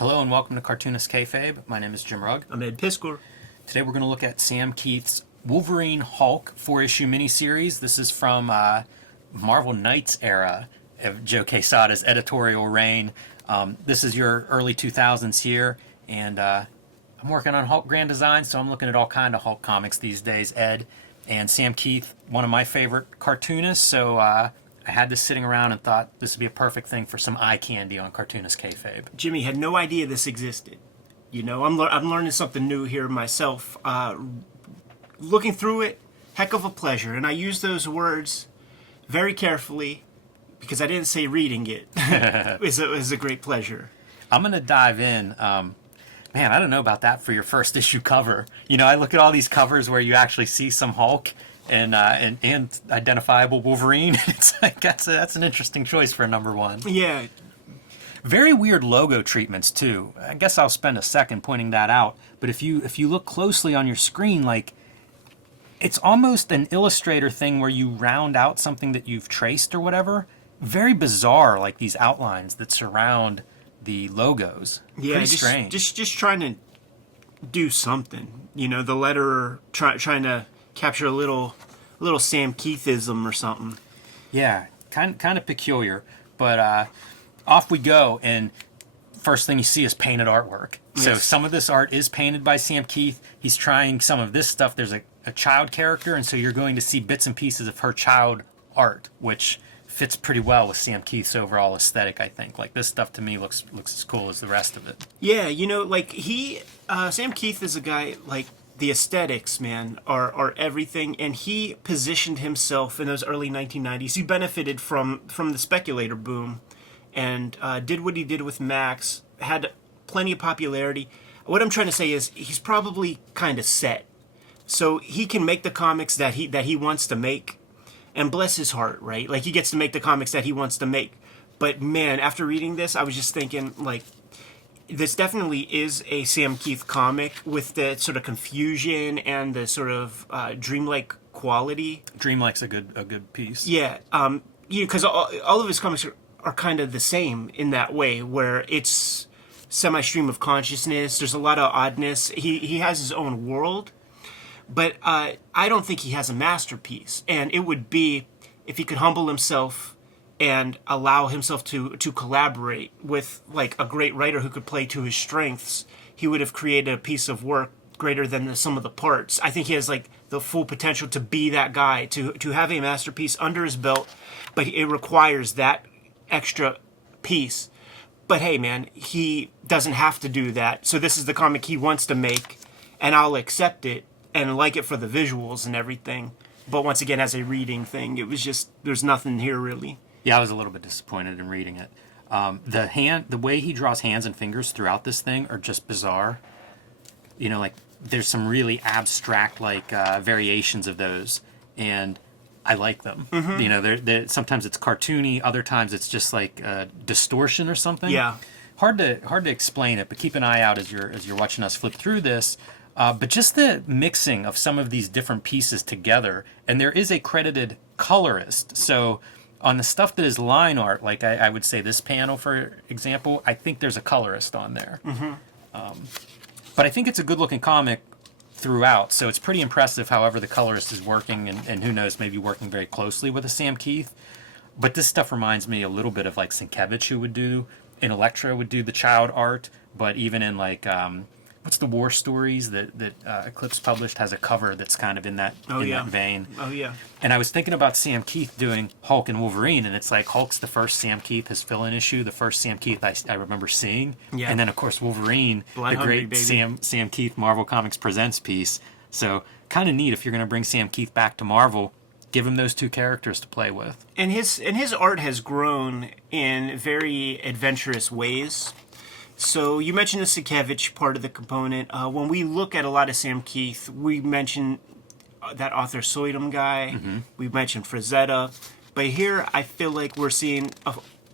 Hello and welcome to Cartoonist Kayfabe. My name is Jim Rugg. I'm Ed Piskor. Today we're going to look at Sam Kieth's Wolverine Hulk 4-issue miniseries. This is from Marvel Knights era of Joe Quesada's editorial reign. This is your early 2000s here, and I'm working on Hulk Grand Design, so I'm looking at all kind of Hulk comics these days, Ed. And Sam Kieth, one of my favorite cartoonists, so I had this sitting around and thought this would be a perfect thing for some eye candy on Cartoonist Kayfabe. Jimmy had no idea this existed. You know, I'm learning something new here myself. Looking through it, heck of a pleasure. And I use those words very carefully because I didn't say reading it. It was a great pleasure. I'm going to dive in. Man, I don't know about that for your first issue cover. You know, I look at all these covers where you actually see some Hulk and identifiable Wolverine. It's like that's an interesting choice for a number one. Yeah. Very weird logo treatments too. I guess I'll spend a second pointing that out. But if you look closely on your screen, like it's almost an Illustrator thing where you round out something that you've traced or whatever. Very bizarre, like these outlines that surround the logos. Yeah, pretty strange. Just trying to do something. You know, the letterer trying to capture a little Sam Kiethism or something. Yeah, kind of peculiar, but off we go, and first thing you see is painted artwork. Yes. So some of this art is painted by Sam Kieth. He's trying some of this stuff. There's a child character, and so you're going to see bits and pieces of her child art, which fits pretty well with Sam Kieth's overall aesthetic, I think. Like, this stuff to me looks as cool as the rest of it. Yeah, you know, like Sam Kieth is a guy, like, the aesthetics, man, are everything, and he positioned himself in those early 1990s. He benefited from the speculator boom, and did what he did with Max, had plenty of popularity. What I'm trying to say is he's probably kind of set, so he can make the comics that he wants to make, and bless his heart, right? Like, he gets to make the comics that he wants to make. But man, after reading this, I was just thinking, like, this definitely is a Sam Kieth comic with the sort of confusion and the sort of dreamlike quality. Dreamlike's a good piece. Yeah, because all of his comics are kind of the same in that way, where it's semi-stream of consciousness. There's a lot of oddness. He has his own world, but I don't think he has a masterpiece. And it would be if he could humble himself and allow himself to collaborate with, like, a great writer who could play to his strengths, he would have created a piece of work greater than the sum of the parts. I think he has, like, the full potential to be that guy, to have a masterpiece under his belt, but it requires that extra piece. But hey, man, he doesn't have to do that. So this is the comic he wants to make, and I'll accept it and like it for the visuals and everything. But once again, as a reading thing, it was just, there's nothing here really. Yeah, I was a little bit disappointed in reading it. The way he draws hands and fingers throughout this thing are just bizarre. You know, like, there's some really abstract, like, variations of those, and I like them. Mm-hmm. You know, they're sometimes it's cartoony, other times it's just like distortion or something. Yeah, hard to explain it, but keep an eye out as you're watching us flip through this. But just the mixing of some of these different pieces together, and there is a credited colorist, so on the stuff that is line art, like I would say this panel, for example, I think there's a colorist on there. Mm-hmm. But I think it's a good-looking comic throughout, so it's pretty impressive however the colorist is working, and who knows, maybe working very closely with a Sam Kieth. But this stuff reminds me a little bit of, like, Sienkiewicz, who would do, in Elektra would do the child art, but even in, like, what's the War Stories that Eclipse published has a cover that's kind of in that that vein. Oh, yeah. And I was thinking about Sam Kieth doing Hulk and Wolverine, and it's like Hulk's the first Sam Kieth, his fill-in issue, the first Sam Kieth I remember seeing. Yeah. And then, of course, Wolverine, Blood the Hungry, great Sam Kieth Marvel Comics Presents piece. So kind of neat if you're going to bring Sam Kieth back to Marvel. Give him those two characters to play with. And his art has grown in very adventurous ways. So you mentioned the Sienkiewicz part of the component. When we look at a lot of Sam Kieth, we mentioned that Arthur Soydum guy. Mm-hmm. We mentioned Frazetta. But here I feel like we're seeing,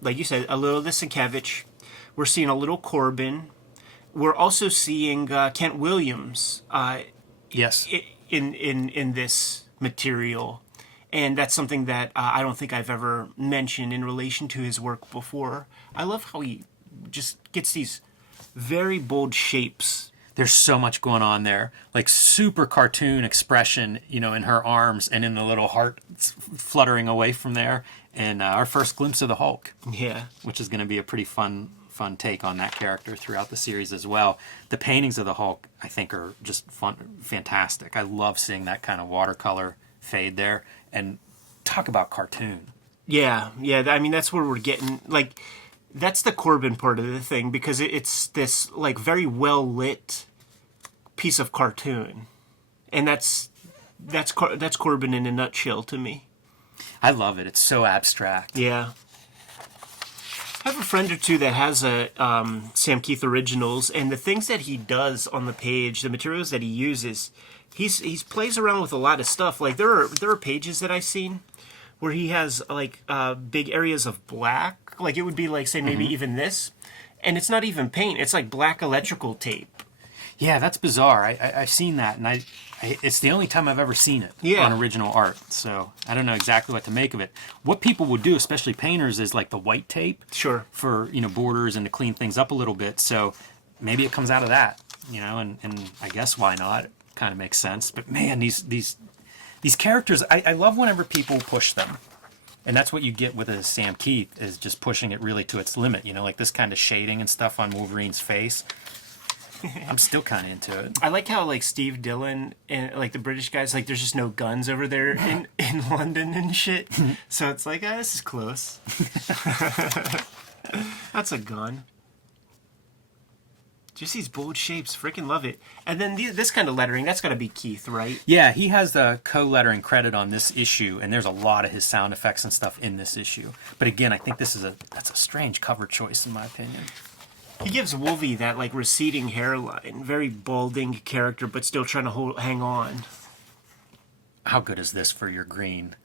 like you said, a little of the Sienkiewicz. We're seeing a little Corbin. We're also seeing Kent Williams yes. in this material. And that's something that I don't think I've ever mentioned in relation to his work before. I love how he just gets these very bold shapes. There's so much going on there, like super cartoon expression, in her arms and in the little heart fluttering away from there. And our first glimpse of the Hulk, Yeah. which is going to be a pretty fun take on that character throughout the series as well. The paintings of the Hulk, I think, are just fantastic. I love seeing that kind of watercolor fade there. And talk about cartoon. Yeah. I mean, that's where we're getting, like, that's the Corbin part of the thing, because it's this, like, very well lit piece of cartoon, and that's Corbin in a nutshell to me. I love it. It's so abstract. Yeah. I have a friend or two that has a Sam Kieth Originals, and the things that he does on the page, the materials that he uses, he's plays around with a lot of stuff. Like there are pages that I've seen where he has like big areas of black, like it would be like say maybe even this, and it's not even paint; it's like black electrical tape. Yeah, that's bizarre. I've seen that, and it's the only time I've ever seen it on original art. So I don't know exactly what to make of it. What people would do, especially painters, is like the white tape, Sure. for borders and to clean things up a little bit. So maybe it comes out of that, and I guess why not? It kind of makes sense. But man, these characters, I love whenever people push them. And that's what you get with a Sam Kieth, is just pushing it really to its limit. Like this kind of shading and stuff on Wolverine's face. I'm still kind of into it. I like how like Steve Dillon and like the British guys, like there's just no guns over there in London and shit. So it's like, this is close. That's a gun. Just these bold shapes, freaking love it. And then this kind of lettering, that's got to be Kieth, right? Yeah, he has the co-lettering credit on this issue, and there's a lot of his sound effects and stuff in this issue. But again, I think that's a strange cover choice in my opinion. He gives Wolvie that like receding hairline, very balding character, but still trying to hang on. How good is this for your green?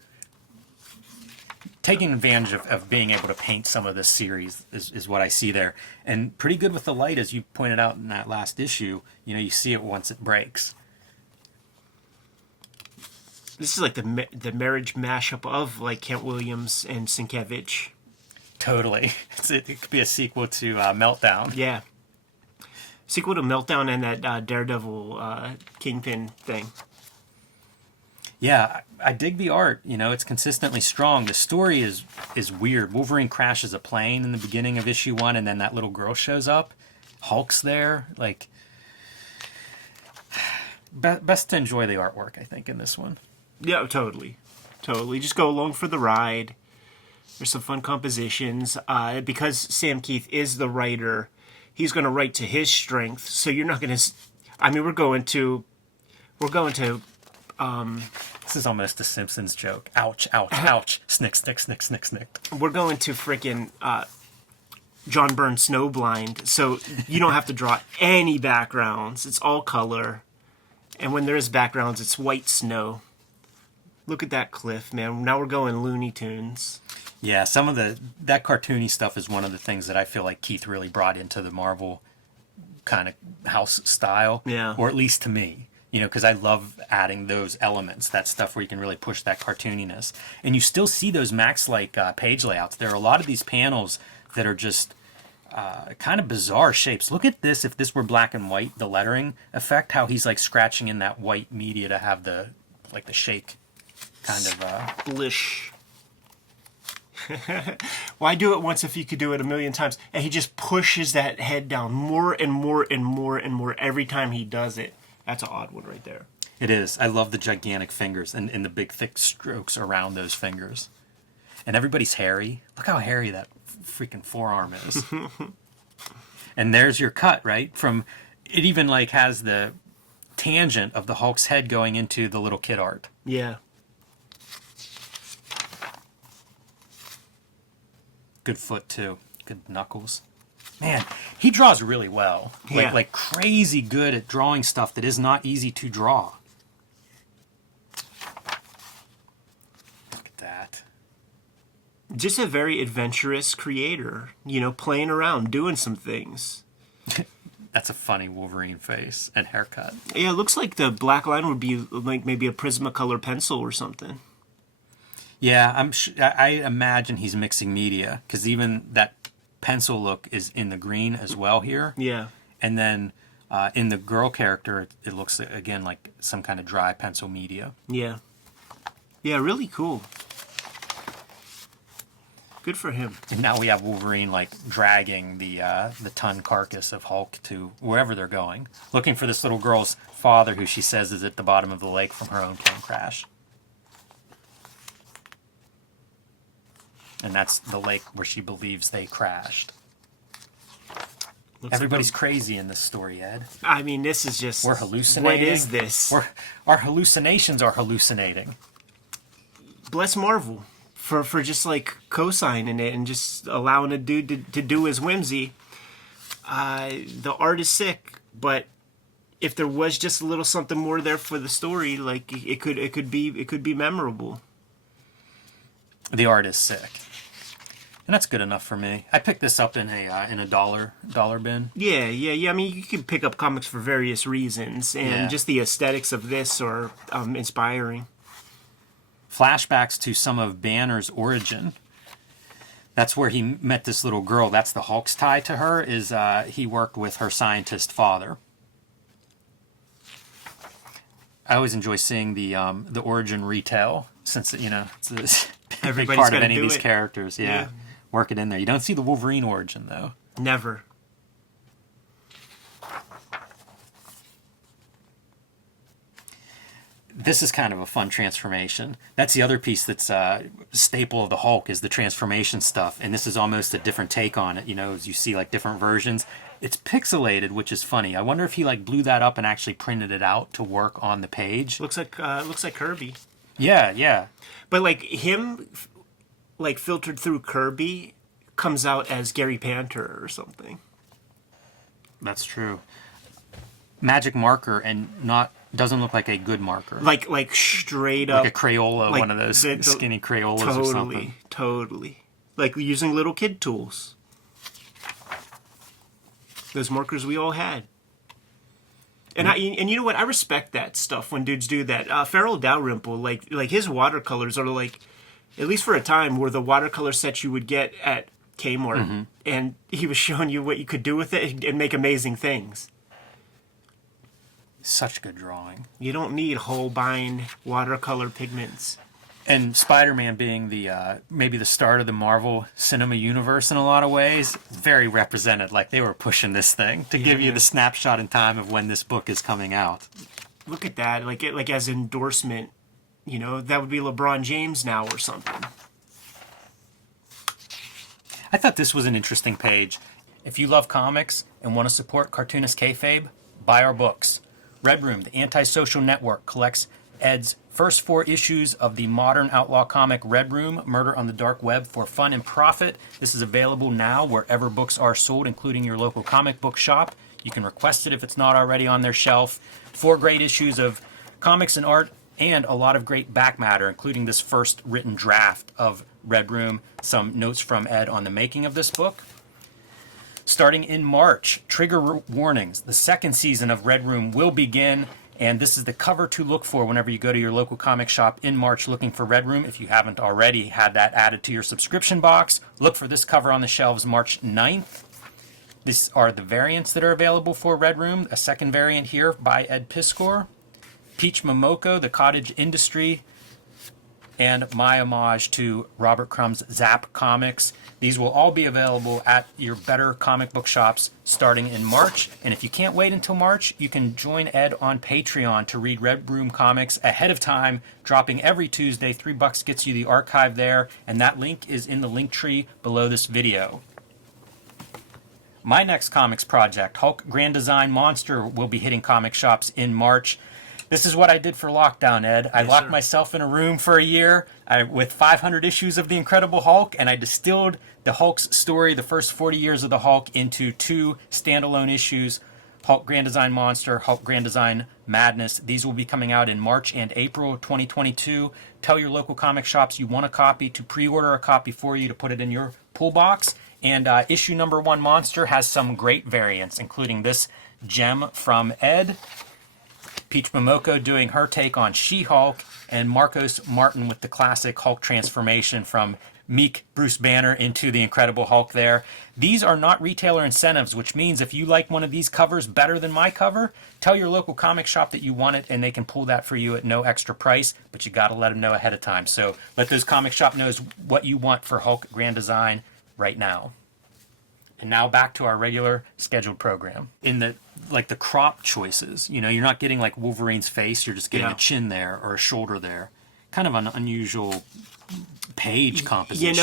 Taking advantage of being able to paint some of this series is what I see there. And pretty good with the light, as you pointed out in that last issue. You see it once it breaks. This is like the marriage mashup of like Kent Williams and Sienkiewicz. Totally. It could be a sequel to Meltdown. Yeah. Sequel to Meltdown and that Daredevil Kingpin thing. Yeah, I dig the art. It's consistently strong. The story is weird. Wolverine crashes a plane in the beginning of issue 1, and then that little girl shows up. Hulk's there. Like, best to enjoy the artwork, I think, in this one. Yeah, totally. Just go along for the ride. There's some fun compositions. Because Sam Kieth is the writer, he's going to write to his strength. So you're not going to... I mean, we're going to... This is almost a Simpsons joke. Ouch, ouch, ouch. Snick, snick, snick, snick, snick. We're going to freaking John Byrne Snowblind. So you don't have to draw any backgrounds. It's all color. And when there's backgrounds, it's white snow. Look at that cliff, man. Now we're going Looney Tunes. Yeah, some of that cartoony stuff is one of the things that I feel like Kieth really brought into the Marvel kind of house style. Yeah. Or at least to me. Because I love adding those elements, that stuff where you can really push that cartooniness. And you still see those Max-like page layouts. There are a lot of these panels that are just kind of bizarre shapes. Look at this, if this were black and white, the lettering effect, how he's like scratching in that white media to have the shake kind of... Splish. Why do it once if you could do it a million times? And he just pushes that head down more and more and more and more every time he does it. That's an odd one right there. It is. I love the gigantic fingers and the big thick strokes around those fingers. And everybody's hairy. Look how hairy that freaking forearm is. And there's your cut, right? It even like has the tangent of the Hulk's head going into the little kid art. Yeah. Good foot too. Good knuckles. Man, he draws really well. Yeah. Like crazy good at drawing stuff that is not easy to draw. Look at that. Just a very adventurous creator, playing around, doing some things. That's a funny Wolverine face and haircut. Yeah, it looks like the black line would be like maybe a Prismacolor pencil or something. Yeah, I imagine he's mixing media, because even that pencil look is in the green as well here. Yeah. And then in the girl character, it looks, again, like some kind of dry pencil media. Yeah. Yeah, really cool. Good for him. And now we have Wolverine, like, dragging the ton carcass of Hulk to wherever they're going, looking for this little girl's father, who she says is at the bottom of the lake from her own plane crash. And that's the lake where she believes they crashed. Everybody's crazy in this story, Ed. I mean, this is just... We're hallucinating. What is this? Our hallucinations are hallucinating. Bless Marvel for just, like, co-signing it and just allowing a dude to do his whimsy. The art is sick, but if there was just a little something more there for the story, like, it could be memorable. The art is sick. And that's good enough for me. I picked this up in a dollar bin. Yeah. I mean, you can pick up comics for various reasons, and just the aesthetics of this are inspiring. Flashbacks to some of Banner's origin. That's where he met this little girl. That's the Hulk's tie to her, is he worked with her scientist father. I always enjoy seeing the origin retell, since, you know, it's a big part of any of these characters. Yeah. Work it in there. You don't see the Wolverine origin, though. Never. This is kind of a fun transformation. That's the other piece that's a staple of the Hulk, is the transformation stuff. And this is almost a different take on it, you know, as you see, like, different versions. It's pixelated, which is funny. I wonder if he, like, blew that up and actually printed it out to work on the page. Looks like Kirby. Yeah. But, like, him, like, filtered through Kirby comes out as Gary Panther or something. That's true. Magic marker, and doesn't look like a good marker. Like straight up. Like a Crayola, like one of those skinny Crayolas or something. Totally. Like using little kid tools. Those markers we all had. And you know what? I respect that stuff when dudes do that. Farrell Dalrymple, like his watercolors are like, at least for a time, were the watercolor sets you would get at Kmart, and he was showing you what you could do with it and make amazing things. Such good drawing. You don't need Holbein watercolor pigments. And Spider-Man being the maybe the start of the Marvel cinema universe in a lot of ways, very represented. Like, they were pushing this thing to give you the snapshot in time of when this book is coming out. Look at that, like as endorsement, you know, that would be LeBron James now or something. I thought this was an interesting page. If you love comics and want to support Cartoonist Kayfabe, buy our books. Red Room, the antisocial network, collects Ed's first 4 issues of the modern outlaw comic Red Room, Murder on the Dark Web, for fun and profit. This is available now wherever books are sold, including your local comic book shop. You can request it if it's not already on their shelf. 4 great issues of comics and art, and a lot of great back matter, including this first written draft of Red Room, some notes from Ed on the making of this book. Starting in March, trigger warnings. The second season of Red Room will begin, and this is the cover to look for whenever you go to your local comic shop in March looking for Red Room. If you haven't already had that added to your subscription box, look for this cover on the shelves March 9th. These are the variants that are available for Red Room. A second variant here by Ed Piskor. Peach Momoko, The Cottage Industry, and my homage to Robert Crumb's Zap Comics. These will all be available at your better comic book shops starting in March. And if you can't wait until March, you can join Ed on Patreon to read Red Room comics ahead of time, dropping every Tuesday. $3 gets you the archive there, and that link is in the link tree below this video. My next comics project, Hulk Grand Design Monster, will be hitting comic shops in March. This is what I did for lockdown, Ed. I locked myself in a room for a year with 500 issues of The Incredible Hulk, and I distilled the Hulk's story, the first 40 years of the Hulk, into 2 standalone issues, Hulk Grand Design Monster, Hulk Grand Design Madness. These will be coming out in March and April 2022. Tell your local comic shops you want a copy to pre-order a copy for you to put it in your pull box. And issue number 1 Monster has some great variants, including this gem from Ed, Peach Momoko doing her take on She-Hulk, and Marcos Martin with the classic Hulk transformation from meek Bruce Banner into the Incredible Hulk there. These are not retailer incentives, which means if you like one of these covers better than my cover, tell your local comic shop that you want it and they can pull that for you at no extra price, but you got to let them know ahead of time. So let those comic shop knows what you want for Hulk Grand Design right now. And now back to our regular scheduled program. In the crop choices, you're not getting like Wolverine's face, you're just getting a chin there or a shoulder there. Kind of an unusual page composition.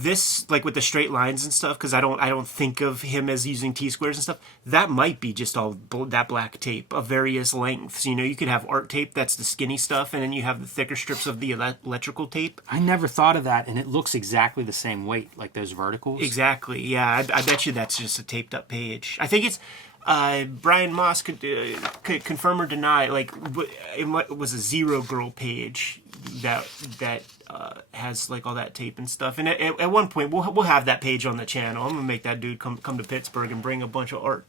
This, like with the straight lines and stuff, because I don't think of him as using T-squares and stuff. That might be just all that black tape of various lengths. You could have art tape, that's the skinny stuff, and then you have the thicker strips of the electrical tape. I never thought of that, and it looks exactly the same weight, like those verticals. Exactly, yeah. I bet you that's just a taped up page. I think it's Brian Moss could confirm or deny. Like it was a Zero Girl page that has like all that tape and stuff. And at one point we'll have that page on the channel. I'm gonna make that dude come to Pittsburgh and bring a bunch of art.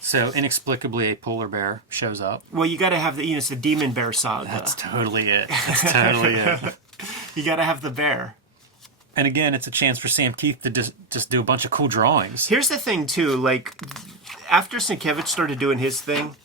So inexplicably, a polar bear shows up. Well, you got to have it's the Demon Bear saga. That's totally it. That's totally it. You got to have the bear. And again, it's a chance for Sam Kieth to just do a bunch of cool drawings. Here's the thing, too. Like, after Sienkiewicz started doing his thing,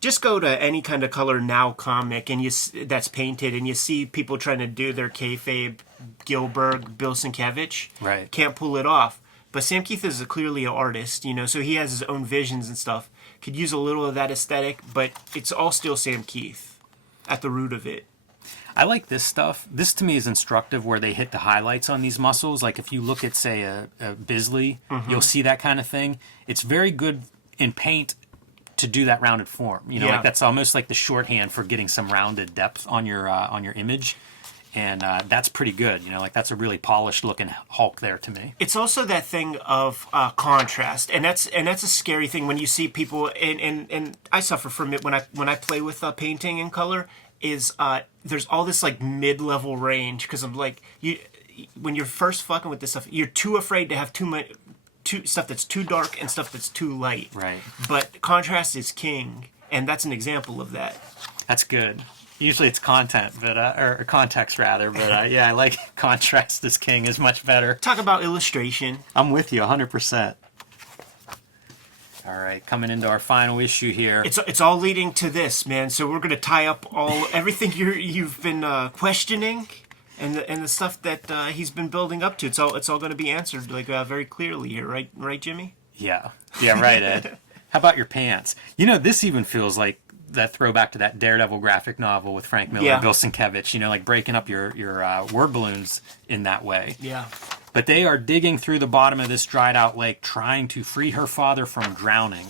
just go to any kind of Color Now comic and that's painted, and you see people trying to do their Kayfabe, Gilbert, Bill Sienkiewicz. Right. Can't pull it off. But Sam Kieth is clearly an artist, so he has his own visions and stuff. Could use a little of that aesthetic, but it's all still Sam Kieth at the root of it. I like this stuff. This to me is instructive where they hit the highlights on these muscles. Like if you look at, say, a Bisley, you'll see that kind of thing. It's very good in paint to do that rounded form. Like that's almost like the shorthand for getting some rounded depth on your image. And that's pretty good. Like that's a really polished looking Hulk there to me. It's also that thing of contrast, and that's a scary thing when you see people. And I suffer from it when I play with painting in color. Is there's all this like mid-level range because I'm like when you're first fucking with this stuff, you're too afraid to have too much stuff that's too dark and stuff that's too light. Right. But contrast is king, and that's an example of that. That's good. Usually it's content, but or context rather. But yeah, I like contrast is king is much better. Talk about illustration. I'm with you 100%. All right, coming into our final issue here. It's all leading to this, man. So we're gonna tie up everything you've been questioning, and the stuff that he's been building up to. It's all gonna be answered like very clearly here, right, Jimmy? Yeah, right, Ed. How about your pants? This even feels like that throwback to that Daredevil graphic novel with Frank Miller and Bill Sienkiewicz. Like breaking up your word balloons in that way. Yeah. But they are digging through the bottom of this dried out lake trying to free her father from drowning.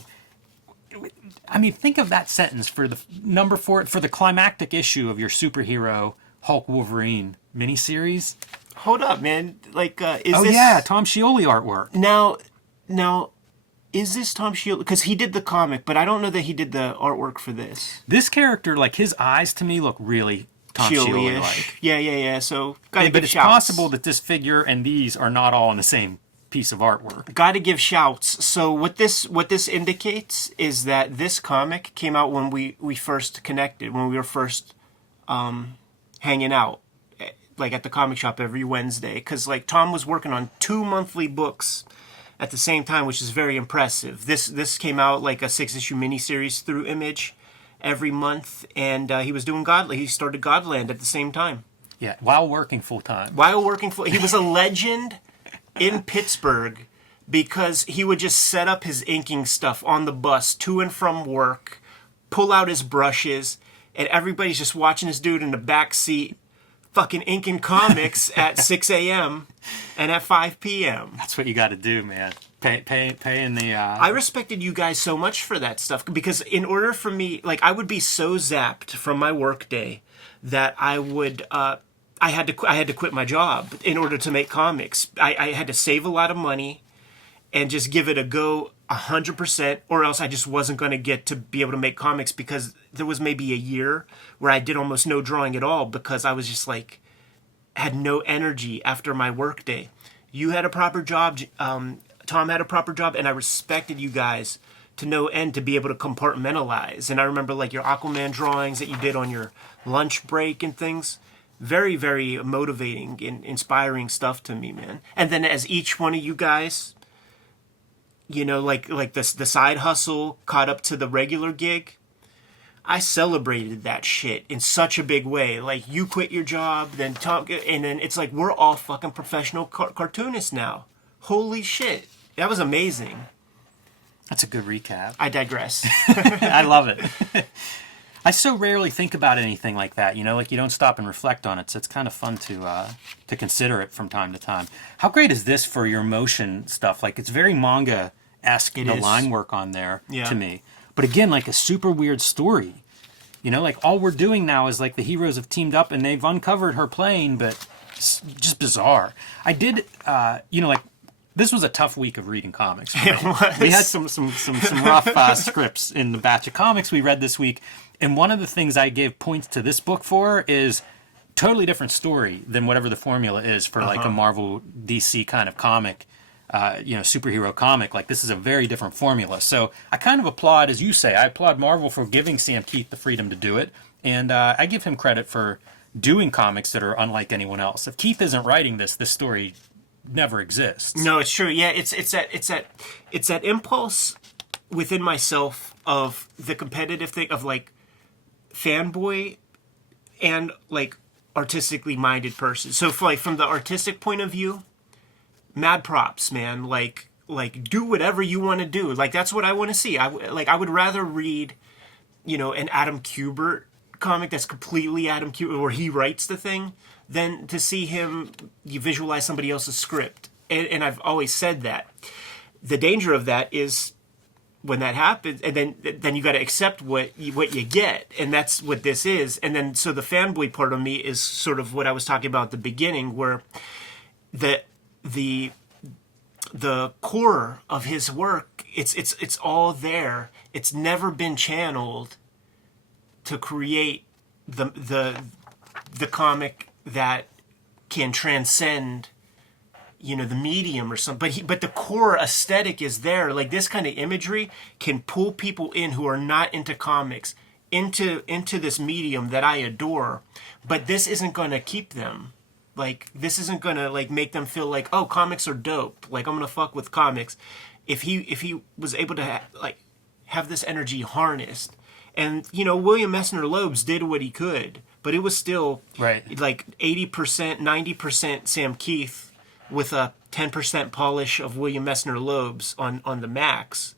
I mean, think of that sentence for the number 4, for the climactic issue of your superhero Hulk Wolverine miniseries. Hold up, man. Like, is this... Oh, yeah, Tom Scioli artwork. Now, is this Tom Scioli? Because he did the comic, but I don't know that he did the artwork for this. This character, like, his eyes to me look really... Tom Scioli-like. Yeah. So, but it's possible that this figure and these are not all in the same piece of artwork. Got to give shouts. So what this indicates is that this comic came out when we first connected, when we were first hanging out, like at the comic shop every Wednesday. Because like Tom was working on 2 monthly books at the same time, which is very impressive. This came out like a 6-issue miniseries through Image every month, and he was doing he started Godland at the same time. Yeah, while working full time. He was a legend in Pittsburgh because he would just set up his inking stuff on the bus to and from work, pull out his brushes, and everybody's just watching this dude in the back seat fucking inking comics at 6 a.m. and at 5 p.m. That's what you got to do, man. Pay in the... I respected you guys so much for that stuff because in order for me, like, I would be so zapped from my work day that I would... I had to quit my job in order to make comics. I had to save a lot of money and just give it a go 100%, or else I just wasn't going to get to be able to make comics because there was maybe a year where I did almost no drawing at all because I was just like had no energy after my work day. You had a proper job. Tom had a proper job, and I respected you guys to no end to be able to compartmentalize. And I remember like your Aquaman drawings that you did on your lunch break and things. Very, very motivating and inspiring stuff to me, man. And then as each one of you guys, you know, like the side hustle caught up to the regular gig, I celebrated that shit in such a big way. Like, you quit your job, then Tom, and then it's like we're all fucking professional cartoonists now. Holy shit. That was amazing. That's a good recap. I digress. I love it. I so rarely think about anything like that, you know, like you don't stop and reflect on it, so it's kind of fun to consider it from time to time. How great is this for your motion stuff? Like, it's very manga-esque, the line work on there to me. But again, like a super weird story. You know, like all we're doing now is like the heroes have teamed up and they've uncovered her plane, but it's just bizarre. I did, you know, like, this was a tough week of reading comics. It was. We had some rough scripts in the batch of comics we read this week. And one of the things I gave points to this book for is totally different story than whatever the formula is for like a Marvel DC kind of comic, you know, superhero comic. Like, this is a very different formula. So I kind of applaud, as you say, I applaud Marvel for giving Sam Kieth the freedom to do it. And I give him credit for doing comics that are unlike anyone else. If Kieth isn't writing this story never exists. No, it's true. Yeah, it's that impulse within myself of the competitive thing of like fanboy and like artistically minded person. So for, like, from the artistic point of view, mad props, man. Like do whatever you want to do. Like, that's what I want to see. I would rather read, you know, an Adam Kubert comic that's completely Adam Kubert, where he writes the thing, than to see him visualize somebody else's script. And I've always said that. The danger of that is when that happens, and then you got to accept what you get, and that's what this is. And then so the fanboy part of me is sort of what I was talking about at the beginning, where the core of his work, it's all there. It's never been channeled to create the comic that can transcend, you know, the medium or something. But the core aesthetic is there. Like, this kind of imagery can pull people in who are not into comics into this medium that I adore. But this isn't going to keep them. Like, this isn't going to like make them feel like, oh, comics are dope. Like, I'm going to fuck with comics. If he was able to have this energy harnessed. And, you know, William Messner Loebs did what he could, but it was still like 80%, 90% Sam Kieth with a 10% polish of William Messner Loebs on the max.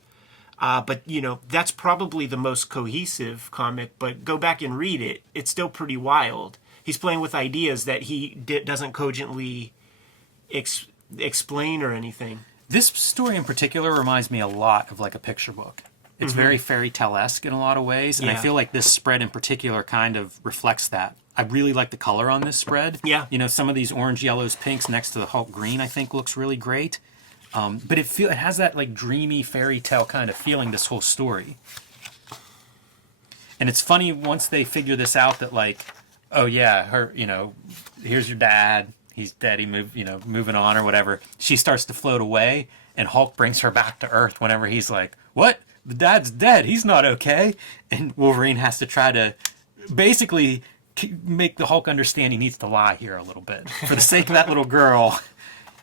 But, you know, that's probably the most cohesive comic, but go back and read it. It's still pretty wild. He's playing with ideas that he doesn't cogently explain or anything. This story in particular reminds me a lot of like a picture book. It's very fairy tale-esque in a lot of ways, and I feel like this spread in particular kind of reflects that. I really like the color on this spread. Yeah. You know, some of these orange, yellows, pinks next to the Hulk green, I think, looks really great. But it has that like dreamy fairy tale kind of feeling, this whole story. And it's funny once they figure this out that like, oh yeah, her, you know, here's your dad. He's dead. Moving on or whatever. She starts to float away, and Hulk brings her back to Earth whenever he's like, what? The dad's dead. He's not okay. And Wolverine has to try to basically make the Hulk understand he needs to lie here a little bit. For the sake of that little girl,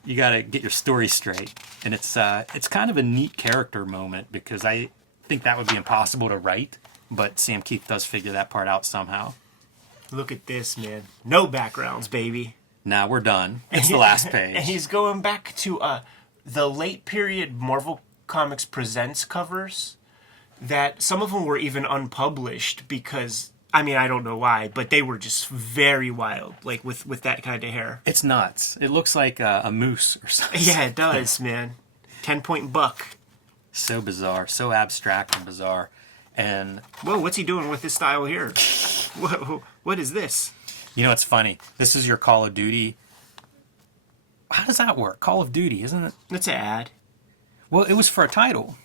you got to get your story straight. And it's kind of a neat character moment, because I think that would be impossible to write, but Sam Kieth does figure that part out somehow. Look at this, man. No backgrounds, baby. Nah, we're done. It's the last page. And he's going back to the late period Marvel Comics Presents covers, that some of them were even unpublished because, I mean, I don't know why, but they were just very wild, like with that kind of hair. It's nuts. It looks like a moose or something. Yeah, it does, man. 10-point buck. So bizarre, so abstract and bizarre. And whoa, what's he doing with his style here? Whoa, what is this? You know, it's funny. This is your Call of Duty. How does that work? Call of Duty, isn't it? It's an ad. Well, it was for a title,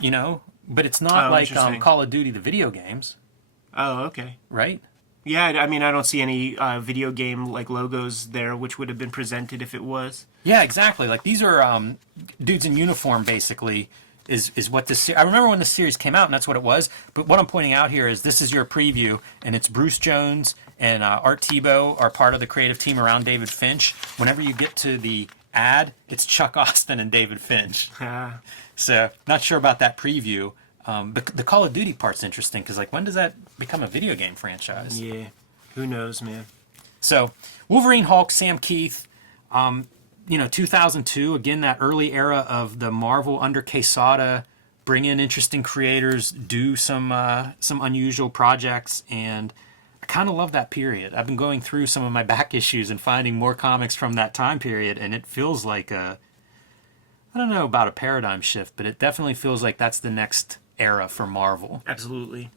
you know, but it's not like Call of Duty, the video games. Oh, okay. Right? Yeah, I mean, I don't see any video game like logos there, which would have been presented if it was. Yeah, exactly. Like, these are dudes in uniform, basically, is what this. I remember when the series came out, and that's what it was. But what I'm pointing out here is this is your preview, and it's Bruce Jones and Art Tebow are part of the creative team around David Finch. Whenever you get to the ad, it's Chuck Austin and David Finch. So not sure about that preview. But the Call of Duty part's interesting because, like, when does that become a video game franchise? Yeah, who knows, man. So Wolverine, Hulk, Sam Keith. 2002, again, that early era of the Marvel under Quesada, bring in interesting creators, do some unusual projects, and I kind of love that period. I've been going through some of my back issues and finding more comics from that time period, and it feels like I don't know about a paradigm shift, but it definitely feels like that's the next era for Marvel. Absolutely.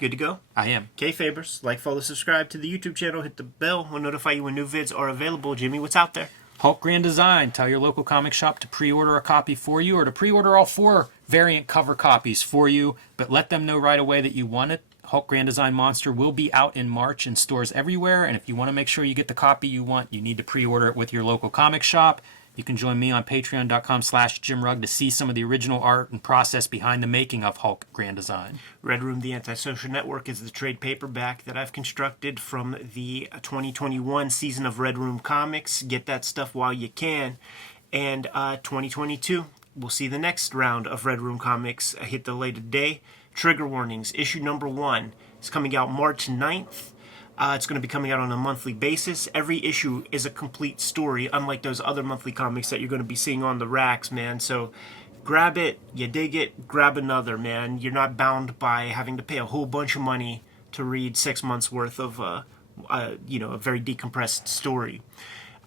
Good to go? I am. Kayfabers, like, follow, subscribe to the YouTube channel, hit the bell. We'll notify you when new vids are available. Jimmy, what's out there? Hulk Grand Design. Tell your local comic shop to pre-order a copy for you or to pre-order all 4 variant cover copies for you, but let them know right away that you want it. Hulk Grand Design Monster will be out in March in stores everywhere, and if you want to make sure you get the copy you want, you need to pre-order it with your local comic shop. You can join me on patreon.com/JimRugg to see some of the original art and process behind the making of Hulk Grand Design. Red Room, the Antisocial Network, is the trade paperback that I've constructed from the 2021 season of Red Room Comics. Get that stuff while you can. And 2022, we'll see the next round of Red Room Comics hit the light of day. Trigger Warnings, issue number 1 is coming out March 9th. It's going to be coming out on a monthly basis. Every issue is a complete story, unlike those other monthly comics that you're going to be seeing on the racks, man. So grab it, you dig it, grab another, man. You're not bound by having to pay a whole bunch of money to read 6 months worth of, a very decompressed story.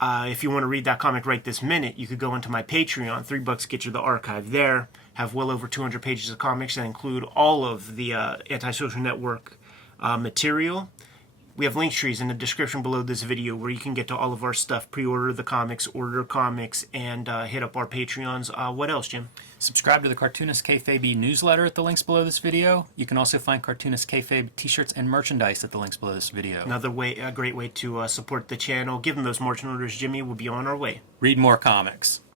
If you want to read that comic right this minute, you could go into my Patreon. $3 get you the archive there. Have well over 200 pages of comics that include all of the Antisocial Network material. We have link trees in the description below this video where you can get to all of our stuff, pre-order the comics, order comics, and hit up our Patreons. What else, Jim? Subscribe to the Cartoonist Kayfabe newsletter at the links below this video. You can also find Cartoonist Kayfabe t-shirts and merchandise at the links below this video. Another way, a great way to support the channel. Give them those marching orders, Jimmy. We'll be on our way. Read more comics.